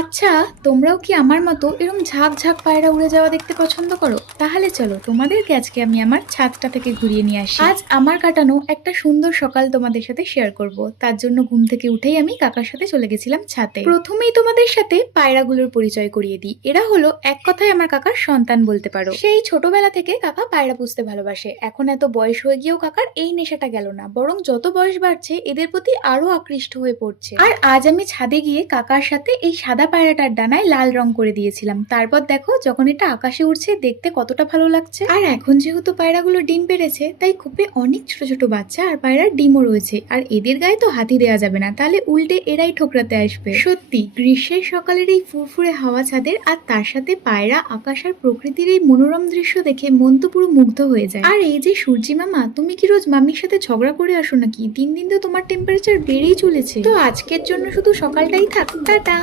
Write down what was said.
আচ্ছা, তোমরাও কি আমার মতো এরকম ঝাঁক ঝাঁক পায়রা উড়ে যাওয়া দেখতে পছন্দ করো? তাহলে চলো তোমাদেরকে আজকে আমি আমার ছাদটা থেকে ঘুরিয়ে নিয়ে আসি। আজ আমার কাটানো একটা সুন্দর সকাল তোমাদের সাথে শেয়ার করব। তার জন্য ঘুম থেকে উঠেই আমি কাকার সাথে চলে গেছিলাম ছাদে। প্রথমেই তোমাদের সাথে পায়রাগুলোর পরিচয় করিয়ে দিই। এরা হলো এক কথায় আমার কাকার সন্তান বলতে পারো। সেই ছোটবেলা থেকে কাকা পায়রা পুষতে ভালোবাসে। এখন এত বয়স হয়ে গিয়েও কাকার এই নেশাটা গেল না, বরং যত বয়স বাড়ছে এদের প্রতি আরো আকৃষ্ট হয়ে পড়ছে। আর আজ আমি ছাদে গিয়ে কাকার সাথে এই সাদা পায়রাটার ডানায় লাল রং করে দিয়েছিলাম। তারপর দেখো যখন এটা আকাশে উড়ছে দেখতে কতটা ভালো লাগছে। আর এখন যেহেতু পায়রাগুলো ডিম পেড়েছে তাই খুবই অনেক ছোট ছোট বাচ্চা আর পায়রার ডিমও রয়েছে। আর এদের গায়ে তো হাতি দেওয়া যাবে না, তাহলে উল্টে এরাই ঠোকরাতে আসবে। সত্যি গ্রীষ্মের সকালের এই ফুরফুরে হাওয়া ছাদের আর তার সাথে পায়রা, আকাশ আর প্রকৃতির এই মনোরম দৃশ্য দেখে মন তো পুরো মুগ্ধ হয়ে যায়। আর এই যে সূর্যি মামা, তুমি কি রোজ মাম্মির সাথে ঝগড়া করে আসো নাকি? দিন দিন তো তোমার টেম্পারেচার বেড়েই চলেছে। তো আজকের জন্য শুধু সকালটাই থাক, টাটা।